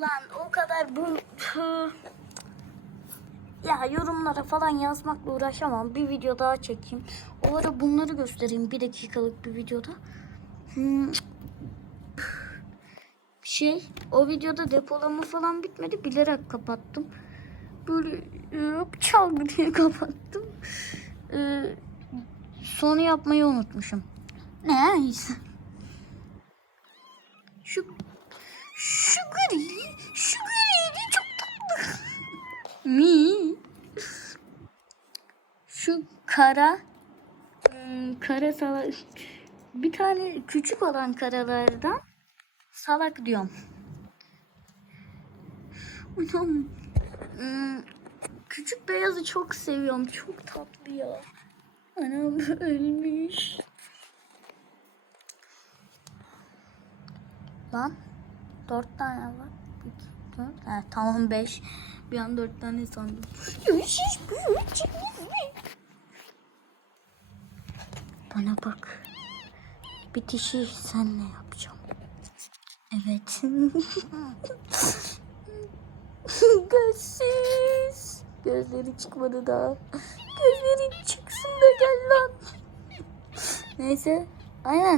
Lan o kadar bu... Ya yorumlara falan yazmakla uğraşamam. Bir video daha çekeyim. O ara bunları göstereyim bir dakikalık bir videoda. Hmm. Şey, o videoda depolama falan bitmedi. Bilerek kapattım. Böyle hop çaldı diye kapattım. Ee, sonu yapmayı unutmuşum. Neyse. Şu Mi? Şu kara hmm, kara salak bir tane küçük olan karalardan salak diyorum. Hmm, küçük beyazı çok seviyorum. Çok tatlı ya. Anam ölmüş. Lan dört tane var. Bir, iki, dört. Ha, tamam beş. Bir an dört tane sandım. Bana bak. Bitişi senle yapacağım. Evet. Gözsüz. Gözleri çıkmadı daha. Gözleri çıksın da gel lan. Neyse. Aynen.